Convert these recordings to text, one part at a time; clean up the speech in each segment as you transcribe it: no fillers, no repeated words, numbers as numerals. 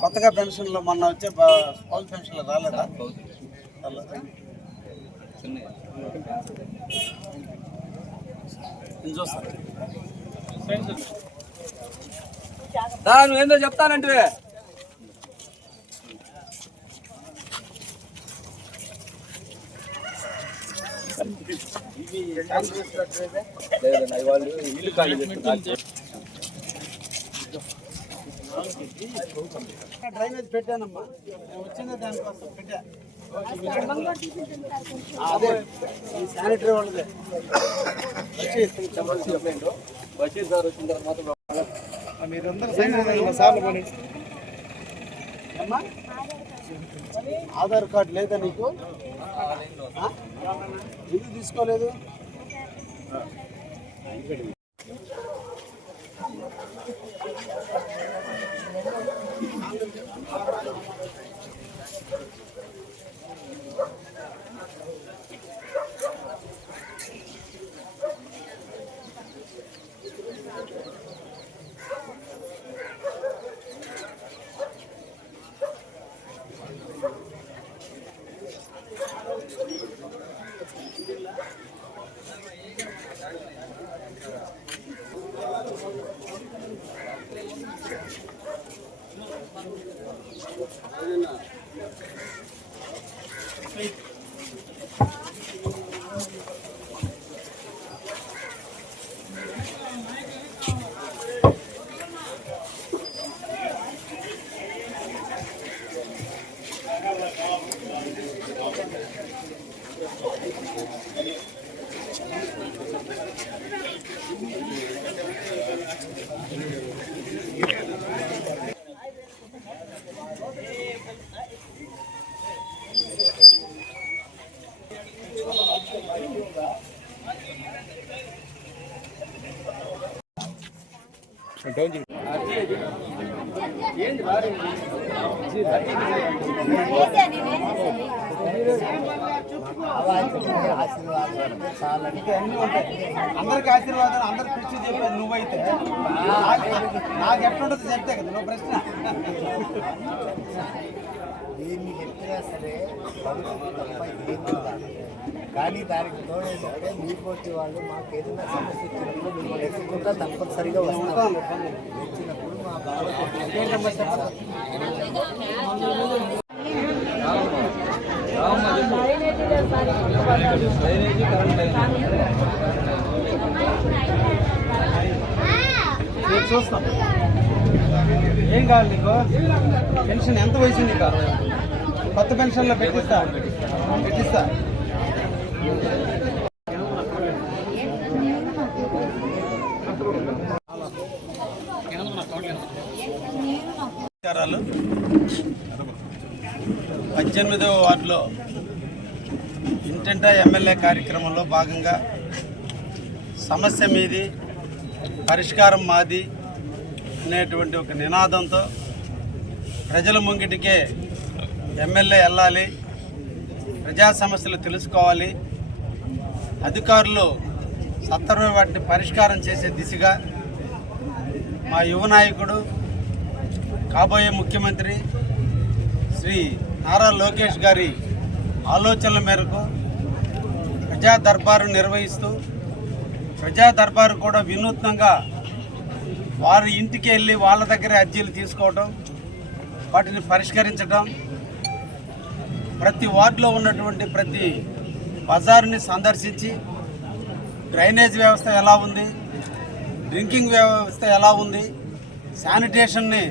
కొత్తగా పెన్షన్లో మొన్న వచ్చే స్కూల్ పెన్షన్లు రాలేదా? చూస్తాను నువ్వేందో చెప్తానంటే వాళ్ళు ఇల్లు ఖాళీ డ్రైనేజ్ పెట్టానమ్మా, వచ్చిందే దానికోసం పెట్టా. అదే శానిటరీ వాళ్ళదే బషీర్ సార్ వచ్చిన తర్వాత మీరందరూ సార్లు పని. అమ్మా ఆధార్ కార్డు లేదా నీకు? ఎందుకు తీసుకోలేదు? అందరికి ఆశీర్వాదాలు, అందరికి పిచ్చి చెప్పేది నువ్వైతే నాకు ఎట్లుంటుంది చెప్తే కదా నువ్వు ప్రశ్న. దేన్ని చెప్పినా సరే కానీ దానికి తోడేంటంటే మీ పోటీ వాళ్ళు మాకు ఏదైనా సమస్య వచ్చినప్పుడు మిమ్మల్ని ఎత్తుకుంటా తప్పనిసరిగా వస్తాం. వచ్చినప్పుడు మా చూస్తాం. ఏం కావాలి నీకు? పెన్షన్ ఎంత వయసు నీకు? కొత్త పెన్షన్లో పెట్టిస్తా. నమస్కారాలు. 18వ వార్డులో ఇంటింటా ఎమ్మెల్యే కార్యక్రమంలో భాగంగా సమస్య మీది పరిష్కారం మాది అనేటువంటి ఒక నినాదంతో ప్రజల ముంగిటికే ఎమ్మెల్యే వెళ్ళాలి, ప్రజా సమస్యలు తెలుసుకోవాలి, అధికారులు సత్వరమే వాటిని పరిష్కారం చేసే దిశగా మా యువ నాయకుడు కాబోయే ముఖ్యమంత్రి శ్రీ నారా లోకేష్ గారి ఆలోచనల మేరకు ప్రజా దర్బారు నిర్వహిస్తూ ప్రజా దర్బారు కూడా వినూత్నంగా వారి ఇంటికి వెళ్ళి వాళ్ళ దగ్గర అర్జీలు తీసుకోవడం, వాటిని పరిష్కరించడం, ప్రతి వార్డులో ఉన్నటువంటి ప్రతి బజారుని సందర్శించి డ్రైనేజ్ వ్యవస్థ ఎలా ఉంది, డ్రింకింగ్ వ్యవస్థ ఎలా ఉంది, శానిటేషన్ని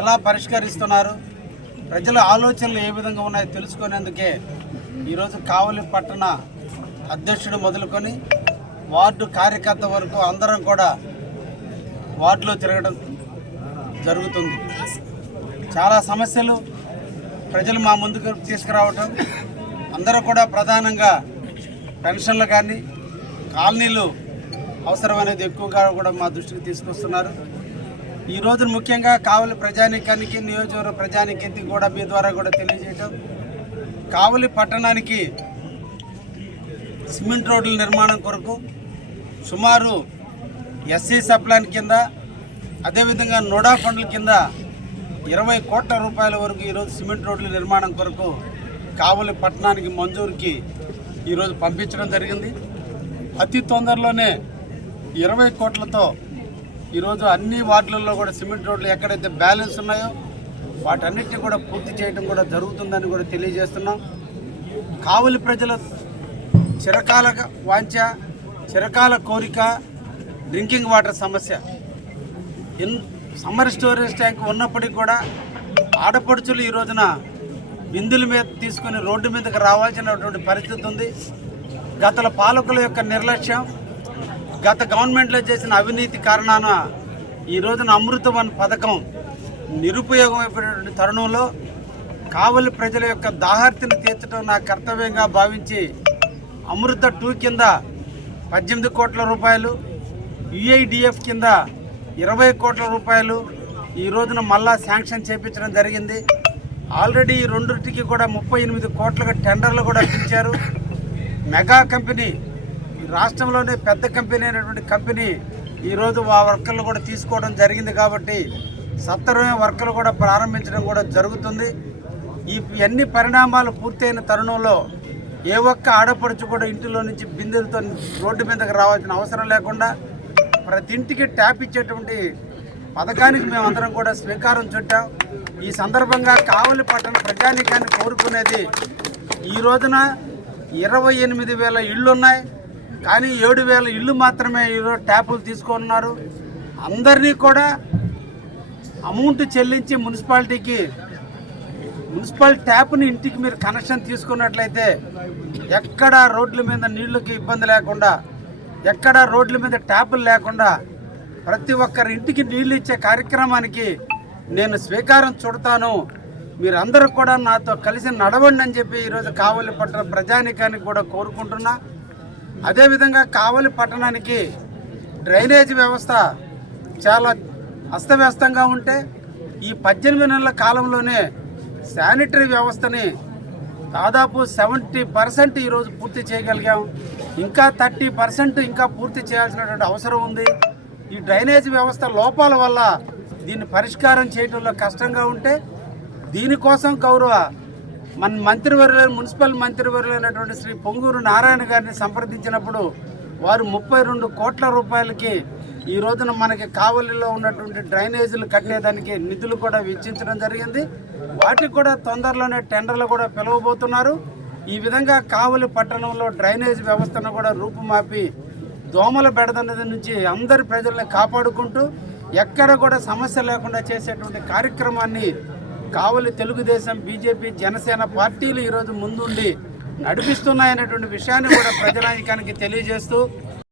ఎలా పరిష్కరిస్తున్నారు, ప్రజల ఆలోచనలు ఏ విధంగా ఉన్నాయో తెలుసుకునేందుకే ఈరోజు కావలి పట్టణ అధ్యక్షుడు మొదలుకొని వార్డు కార్యకర్త వరకు అందరం కూడా వార్డులో తిరగడం జరుగుతుంది. చాలా సమస్యలు ప్రజలు మా ముందుకు తీసుకురావటం, అందరూ కూడా ప్రధానంగా పెన్షన్లు కానీ కాలనీలు అవసరమనేది ఎక్కువగా కూడా మా దృష్టికి తీసుకొస్తున్నారు. ఈరోజు ముఖ్యంగా కావలి ప్రజానీకానికి, నియోజకవర్గ ప్రజానీకానికి కూడా మీ ద్వారా కూడా తెలియజేయటం, కావలి పట్టణానికి సిమెంట్ రోడ్ల నిర్మాణం కొరకు సుమారు ఎస్సీ సప్లాన్ కింద అదేవిధంగా నోడా ఫండ్ల కింద 20 కోట్ల రూపాయల వరకు ఈరోజు సిమెంట్ రోడ్ల నిర్మాణం కొరకు కావలి పట్టణానికి మంజూరుకి ఈరోజు పంపించడం జరిగింది. అతి తొందరలోనే 20 కోట్లతో ఈరోజు అన్ని వార్డులలో కూడా సిమెంట్ రోడ్లు ఎక్కడైతే బ్యాలెన్స్ ఉన్నాయో వాటన్నిటిని కూడా పూర్తి చేయడం కూడా జరుగుతుందని కూడా తెలియజేస్తున్నాం. కావలి ప్రజల చిరకాల వాంఛ, చిరకాల కోరిక డ్రింకింగ్ వాటర్ సమస్య. సమ్మర్ స్టోరేజ్ ట్యాంక్ ఉన్నప్పటికీ కూడా ఆడపడుచులు ఈ రోజున బిందుల మీద తీసుకొని రోడ్డు మీదకి రావాల్సినటువంటి పరిస్థితి ఉంది. గత పాలకుల యొక్క నిర్లక్ష్యం, గత గవర్నమెంట్లో చేసిన అవినీతి కారణాన ఈ రోజున అమృతవన్ పథకం నిరుపయోగమైపోయినటువంటి తరుణంలో కావలి ప్రజల యొక్క దాహార్తిని తీర్చడం నా కర్తవ్యంగా భావించి అమృత 2 కింద 18 కోట్ల రూపాయలు, యుఐడిఎఫ్ కింద 20 కోట్ల రూపాయలు ఈ రోజున మళ్ళా శాంక్షన్ చేయించడం జరిగింది. ఆల్రెడీ ఈ రెండింటికి కూడా 38 కోట్ల టెండర్లు కూడా పిలిచారు. మెగా కంపెనీ, ఈ రాష్ట్రంలోనే పెద్ద కంపెనీ అయినటువంటి కంపెనీ ఈరోజు ఆ వర్కర్లు కూడా తీసుకోవడం జరిగింది. కాబట్టి సత్వరమే వర్కర్లు కూడా ప్రారంభించడం కూడా జరుగుతుంది. ఈ అన్ని పరిణామాలు పూర్తయిన తరుణంలో ఏ ఒక్క ఆడపడుచు కూడా ఇంటిలో నుంచి బిందెలతో రోడ్డు మీదకి రావాల్సిన అవసరం లేకుండా ప్రతి ఇంటికి ట్యాప్ ఇచ్చేటువంటి పథకానికి మేమందరం కూడా స్వీకారం చుట్టాం. ఈ సందర్భంగా కావలి పట్టణ ప్రజానీకాన్ని కోరుకునేది, ఈ రోజున 28,000 ఇళ్ళు ఉన్నాయి, కానీ 7,000 ఇళ్ళు మాత్రమే ఈరోజు ట్యాపులు తీసుకున్నారు. అందరినీ కూడా అమౌంట్ చెల్లించి మున్సిపల్ ట్యాప్ని ఇంటికి మీరు కనెక్షన్ తీసుకున్నట్లయితే ఎక్కడ రోడ్ల మీద నీళ్ళకి ఇబ్బంది లేకుండా, ఎక్కడ రోడ్ల మీద ట్యాపులు లేకుండా ప్రతి ఒక్కరి ఇంటికి నీళ్ళు ఇచ్చే కార్యక్రమానికి నేను స్వీకారం చుడతాను. మీరందరూ కూడా నాతో కలిసి నడవండి అని చెప్పి ఈరోజు కావలి పట్టణ ప్రజానీకానికి కూడా కోరుకుంటున్నా. అదేవిధంగా కావలి పట్టణానికి డ్రైనేజ్ వ్యవస్థ చాలా అస్తవ్యస్తంగా ఉంటే ఈ 18 నెలల కాలంలోనే శానిటరీ వ్యవస్థని దాదాపు 70% ఈరోజు పూర్తి చేయగలిగాం. ఇంకా 30% ఇంకా పూర్తి చేయాల్సినటువంటి అవసరం ఉంది. ఈ డ్రైనేజ్ వ్యవస్థ లోపాల వల్ల దీన్ని పరిష్కారం చేయడంలో కష్టంగా ఉంటే దీనికోసం గౌరవ మన మంత్రివర్యులు, మున్సిపల్ మంత్రివర్యులైనటువంటి శ్రీ పొంగూరు నారాయణ గారిని సంప్రదించినప్పుడు వారు 32 కోట్ల రూపాయలకి ఈ రోజున మనకి కావలిలో ఉన్నటువంటి డ్రైనేజీలు కట్టేదానికి నిధులు కూడా వెచ్చించడం జరిగింది. వాటికి కూడా తొందరలోనే టెండర్లు కూడా పిలవబోతున్నారు. ఈ విధంగా కావలి పట్టణంలో డ్రైనేజ్ వ్యవస్థను కూడా రూపుమాపి దోమల బెడదన్నది నుంచి అందరి ప్రజల్ని కాపాడుకుంటూ ఎక్కడ కూడా సమస్య లేకుండా చేసేటువంటి కార్యక్రమాన్ని కావలి తెలుగుదేశం, బీజేపీ, జనసేన పార్టీలు ఈరోజు ముందుండి నడిపిస్తున్నాయనేటువంటి విషయాన్ని కూడా ప్రజానీకానికి తెలియజేస్తూ